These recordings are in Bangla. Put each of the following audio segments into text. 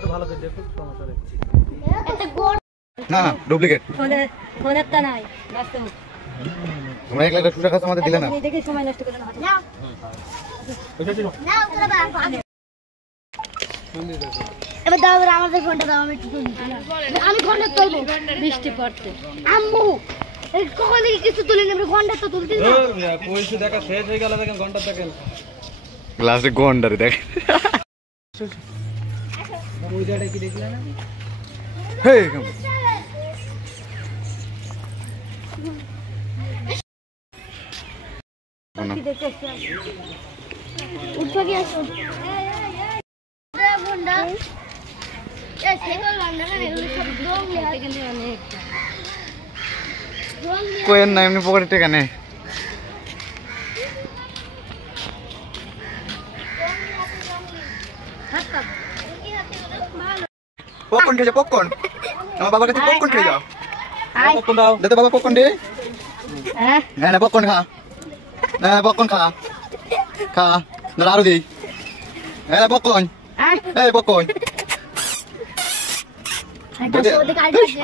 একটু ভালো করে দেখো সমস্যা নেই এটা গোল না না ডুপ্লিকেট ফোনেরটা নাই বাস্তব তোমরা 1 লাখ টাকা কাছে আমাদের দিলে না আপনি দেখে সময় নষ্ট করেন না না না ওটা বাবা এবার দাও আমাদের ফোনটা দাও আমি একটু তুলি আমি ফোনটা তুলবো বৃষ্টি পড়তে আম্মু এই কখন থেকে কিছু তুলি না ঘন্টা তো তুলতে না পয়সা দেখা শেষ হয়ে গেল দেখেন ঘন্টা দেখেন লাস্টে গন্ডারে দেখ ওই জায়গাটা কি দেখলে না হে কি দেখতেছ উঠো কি আসো বন্ধা এই সাইকেল বান্দা না এগুলো সব ডং লেখা কিন্তু অনেক কোয়েন না এমনি পকেটে টাকা নেই পপকর্ন খেয়ে যাও পপকর্ন আমার বাবার কাছে পপকর্ন খেয়ে যাও পপকর্ন দাও দে তো বাবা পপকর্ন দে হ্যাঁ না পপকর্ন খা না পপকর্ন খা খা না আরো দিই হ্যাঁ পপকর্ন এই পপকর্ন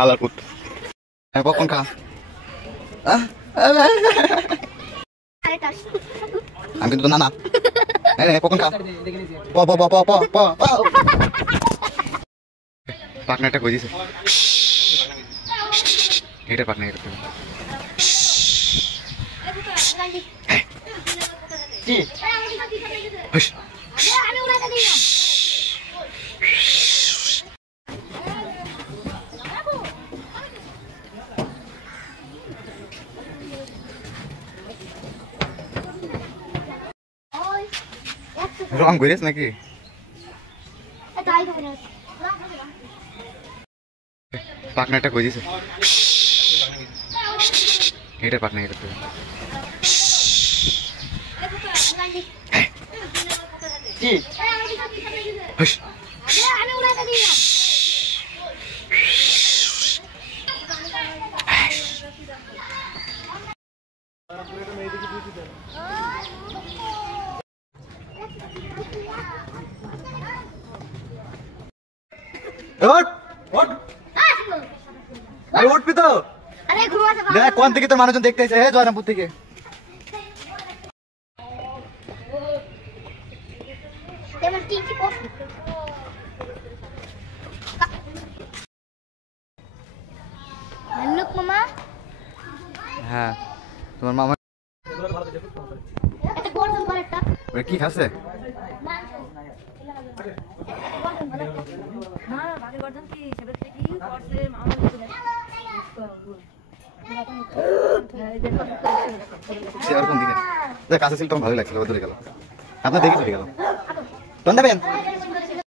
আলার পুত হ্যাঁ পপকর্ন খা আমি কিন্তু না না হ্যাঁ পপকর্ন খা প প প প প প পাকনাটা কই দিছে এটা পাকনা এটা কি হুশ রং করিস নাকি পাকনাটা কই দিছে এটা পাকনা এটা কি হুশ উঠবি তো দেখ কোন থেকে তোর মানুষজন দেখতে এসে জয়রামপুর থেকে হ্যাঁ তোমার মামা কি খাচ্ছে কাছে ছিল তখন ভালো লাগছিল দূরে গেল আপনার দেখে চলে গেল দেবেন